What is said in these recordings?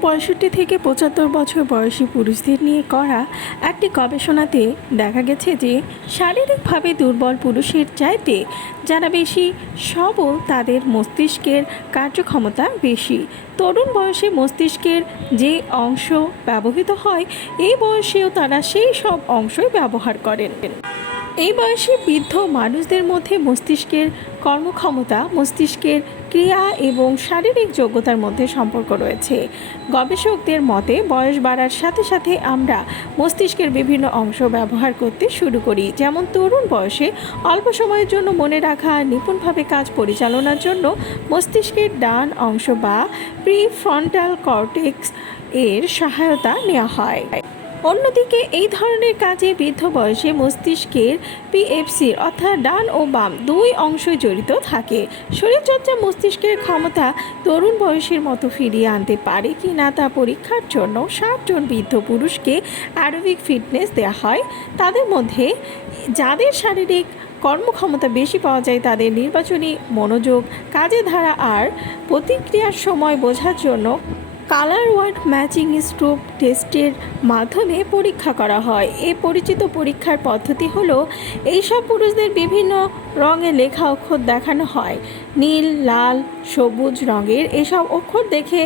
65 থেকে 75 বছর বয়সী পুরুষদের নিয়ে করা একটি গবেষণাতে দেখা গেছে যে শারীরিকভাবে দুর্বল পুরুষের চাইতে যারা বেশি সবল তাদের মস্তিষ্কের কার্যক্ষমতা বেশি। তরুণ বয়সে মস্তিষ্কের যে অংশ ব্যবহৃত হয় এই বয়সেও তারা সেই সব অংশই ব্যবহার করেন। এই বয়সী বৃদ্ধ মানুষদের মধ্যে মস্তিষ্কের কর্মক্ষমতা, মস্তিষ্কের ক্রিয়া এবং শারীরিক যোগ্যতার মধ্যে সম্পর্ক রয়েছে। গবেষকদের মতে বয়স বাড়ার সাথে সাথে আমরা মস্তিষ্কের বিভিন্ন অংশ ব্যবহার করতে শুরু করি, যেমন তরুণ বয়সে অল্প সময়ের জন্য মনে রাখা, নিপুণভাবে কাজ পরিচালনার জন্য মস্তিষ্কের ডান অংশ বা প্রিফ্রন্টাল কর্টেক্স এর সহায়তা নেওয়া হয়। অন্যদিকে এই ধরনের কাজে বৃদ্ধ বয়সে মস্তিষ্কের পিএফসির অর্থাৎ ডান ও বাম দুই অংশই জড়িত থাকে। শরীরচর্চা মস্তিষ্কের ক্ষমতা তরুণ বয়সের মতো ফিরিয়ে আনতে পারে কি না তা পরীক্ষার জন্য 60 জন বৃদ্ধ পুরুষকে অ্যারোবিক ফিটনেস দেওয়া হয়। তাদের মধ্যে যাদের শারীরিক কর্মক্ষমতা বেশি পাওয়া যায় তাদের নির্বাচনী মনোযোগ, কাজের ধারা আর প্রতিক্রিয়ার সময় বোঝার জন্য কালার ওয়ার্ড ম্যাচিং স্ট্রোব টেস্টের মাধ্যমে পরীক্ষা করা হয়। এই পরিচিত পরীক্ষার পদ্ধতি হলো এইসব পুরুষদের বিভিন্ন রঙে লেখা অক্ষর দেখানো হয়। নীল, লাল, সবুজ রঙের এসব অক্ষর দেখে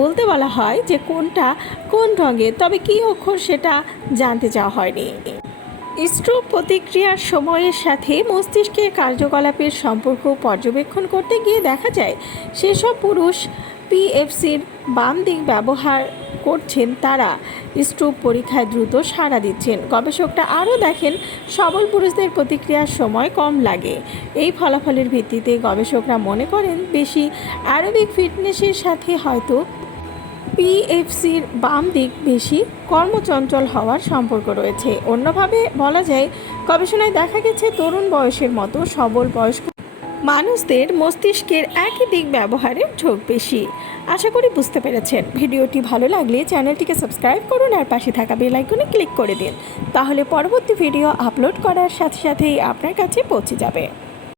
বলতে বলা হয় যে কোনটা কোন রঙের, তবে কী অক্ষর সেটা জানতে চাওয়া হয়নি। স্ট্রোব প্রতিক্রিয়ার সময়ের সাথে মস্তিষ্কের কার্যকলাপের সম্পর্ক পর্যবেক্ষণ করতে গিয়ে দেখা যায় সেসব পুরুষ পিএফসির বাম দিক ব্যবহার করছেন তারা স্ট্রোব পরীক্ষায় দ্রুত সাড়া দিচ্ছেন। গবেষকরা আরও দেখেন সবল পুরুষদের প্রতিক্রিয়ার সময় কম লাগে। এই ফলাফলের ভিত্তিতে গবেষকরা মনে করেন বেশি অ্যারোবিক ফিটনেসের সাথে হয়তো পিএফসির বাম দিক বেশি কর্মচঞ্চল হওয়ার সম্পর্ক রয়েছে। অন্যভাবে বলা যায়, গবেষণায় দেখা গেছে তরুণ বয়সের মতো সবল বয়স্ক মানুষদের মস্তিষ্কের একই দিক ব্যবহারের ঝোঁক বেশি। আশা করি বুঝতে পেরেছেন। ভিডিওটি ভালো লাগলে চ্যানেলটিকে সাবস্ক্রাইব করুন আর পাশে থাকা বেল আইকনে ক্লিক করে দিন, তাহলে পরবর্তী ভিডিও আপলোড করার সাথে সাথেই আপনার কাছে পৌঁছে যাবে।